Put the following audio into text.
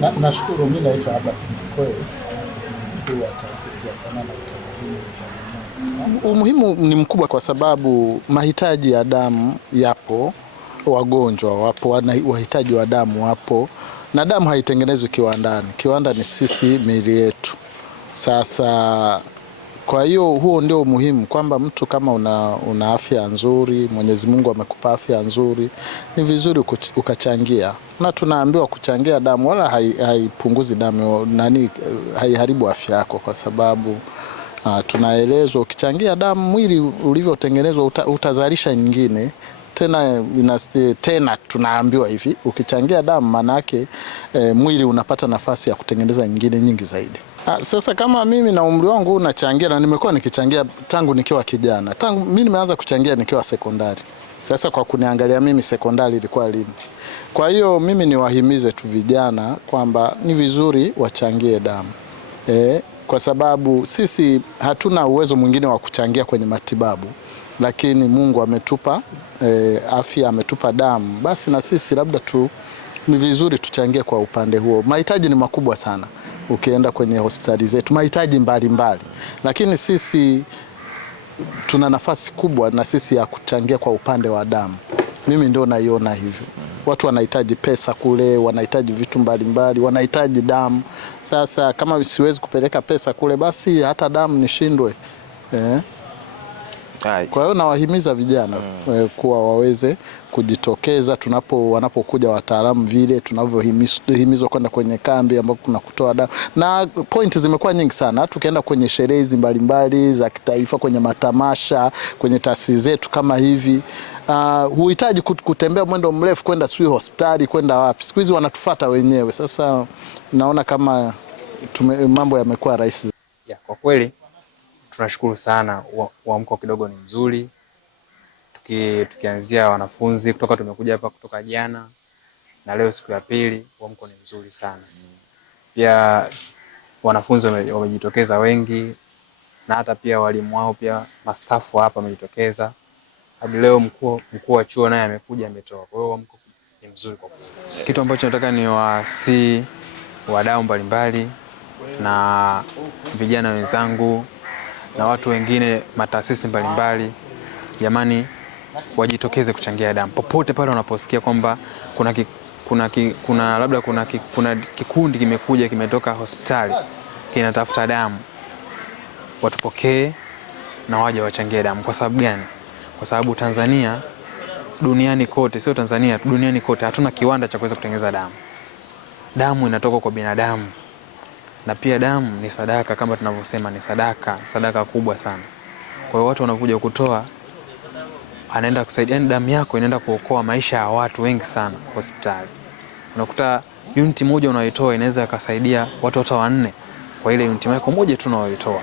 Nashukuru. Mimi naitwa Albert Mkwe, mkuu wa taasisi ya sanaa na utamaduni. Umuhimu ni mkubwa kwa sababu mahitaji ya damu yapo, wagonjwa wapo, wahitaji wa damu wapo, na damu haitengenezwi kiwandani. Kiwanda ni sisi, miili yetu. Sasa kwa hiyo huo ndio umuhimu, kwamba mtu kama una afya nzuri, Mwenyezi Mungu amekupa afya nzuri, ni vizuri ukachangia. Na tunaambiwa kuchangia damu wala haipunguzi damu haiharibu afya yako, kwa sababu tunaelezwa ukichangia damu, mwili ulivyotengenezwa utazalisha nyingine tena tunaambiwa hivi, ukichangia damu manake mwili unapata nafasi ya kutengeneza nyingine nyingi zaidi. Sasa kama mimi na umri wangu nachangia, na nimekuwa nikichangia tangu nikiwa kijana. Mimi nimeanza kuchangia nikiwa sekondari. Sasa kwa kuniangalia mimi, sekondari ilikuwa lini? Kwa hiyo mimi niwahimize tu vijana kwamba ni vizuri wachangie damu. Kwa sababu sisi hatuna uwezo mwingine wa kuchangia kwenye matibabu, lakini Mungu ametupa afya, ametupa damu, basi na sisi labda ni vizuri tuchangie kwa upande huo. Mahitaji ni makubwa sana, ukienda kwenye hospitali zetu mahitaji mbalimbali, lakini sisi tuna nafasi kubwa na sisi ya kuchangia kwa upande wa damu. Mimi ndio naiona hivyo. Watu wanahitaji pesa kule, wanahitaji vitu mbalimbali, wanahitaji damu. Sasa kama siwezi kupeleka pesa kule, basi hata damu nishindwe. Kwa hiyo nawahimiza vijana kuwa waweze kujitokeza wanapokuja wataalamu, vile tunavyohimizwa kwenda kwenye kambi ambapo kuna kutoa damu. Na point zimekuwa nyingi sana, tukienda kwenye sherehe mbalimbali za kitaifa, kwenye matamasha, kwenye taasisi zetu kama hivi, huhitaji kutembea mwendo mrefu kwenda hospitali, kwenda wapi. Siku hizi wanatufuata wenyewe. Sasa naona kama mambo yamekuwa rahisi. Kwa kweli tunashukuru sana, uamko kidogo ni mzuri. Tukianzia wanafunzi tumekuja hapa kutoka jana na leo siku ya pili, uamko ni mzuri sana. Pia wanafunzi wamejitokeza wengi, na hata pia walimu wao, pia mastafu hapa wamejitokeza. Hadi leo mkuu wa chuo naye amekuja, ametoa. Kwa hiyo uamko ni mzuri kwa kweli. Kitu ambacho nataka ni wadau mbalimbali na vijana wenzangu na watu wengine, mataasisi mbalimbali, jamani, wajitokeze kuchangia damu popote pale wanaposikia kwamba kuna kikundi kimekuja, kimetoka hospitali kinatafuta damu. Watupokee na waje wachangie damu. Kwa sababu gani? Kwa sababu Tanzania, duniani kote, sio Tanzania, duniani kote hatuna kiwanda cha kuweza kutengeneza damu. Damu inatoka kwa binadamu, na pia damu ni sadaka, kama tunavyosema ni sadaka kubwa sana. Kwa hiyo watu wanakuja kutoa, anaenda kusaidia, damu yako inaenda kuokoa maisha ya watu wengi sana hospitali. Unakuta unit moja unayoitoa inaweza kusaidia watu hata 4 kwa ile unit yako moja tu unayoitoa.